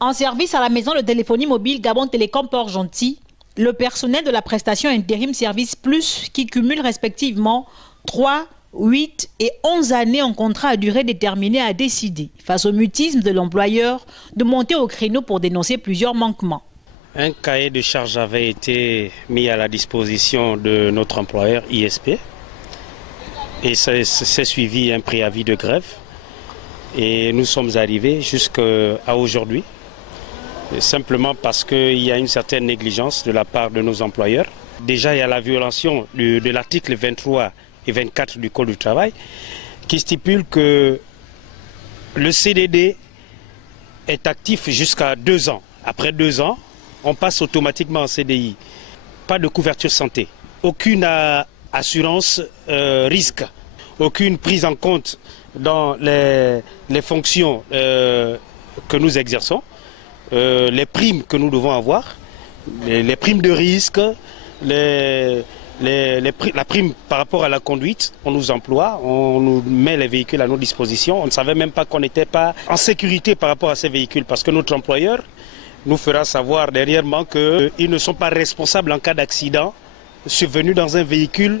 En service à la maison de téléphonie mobile Gabon Télécom Port-Gentil, le personnel de la prestation intérim Service Plus qui cumule respectivement 3, 8 et 11 années en contrat à durée déterminée a décidé, face au mutisme de l'employeur, de monter au créneau pour dénoncer plusieurs manquements. Un cahier de charge avait été mis à la disposition de notre employeur ISP et c'est suivi un préavis de grève et nous sommes arrivés jusqu'à aujourd'hui simplement parce qu'il y a une certaine négligence de la part de nos employeurs. Déjà il y a la violation de l'article 23 et 24 du Code du travail qui stipule que le CDD est actif jusqu'à 2 ans. Après 2 ans, on passe automatiquement en CDI. Pas de couverture santé, aucune assurance risque, aucune prise en compte dans les fonctions que nous exerçons, les primes que nous devons avoir, les primes de risque, la prime par rapport à la conduite. On nous emploie, on nous met les véhicules à nos dispositions. On ne savait même pas qu'on n'était pas en sécurité par rapport à ces véhicules parce que notre employeur nous fera savoir dernièrement qu'ils ne sont pas responsables en cas d'accident survenu dans un véhicule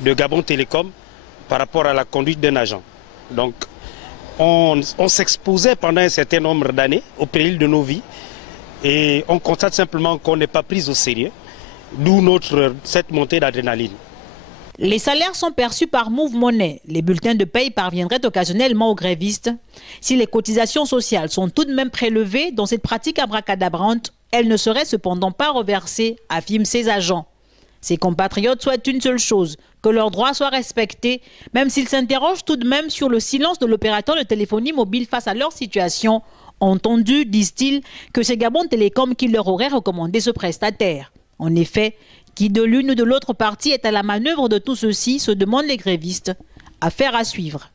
de Gabon Télécom par rapport à la conduite d'un agent. Donc on s'exposait pendant un certain nombre d'années au péril de nos vies et on constate simplement qu'on n'est pas pris au sérieux, d'où cette montée d'adrénaline. Les salaires sont perçus par Move Money. Les bulletins de paye parviendraient occasionnellement aux grévistes. Si les cotisations sociales sont tout de même prélevées dans cette pratique abracadabrante, elles ne seraient cependant pas reversées, affirment ses agents. Ses compatriotes souhaitent une seule chose, que leurs droits soient respectés, même s'ils s'interrogent tout de même sur le silence de l'opérateur de téléphonie mobile face à leur situation. Entendu, disent-ils, que c'est Gabon Télécom qui leur aurait recommandé ce prestataire. En effet, qui de l'une ou de l'autre partie est à la manœuvre de tout ceci, se demandent les grévistes. Affaire à suivre.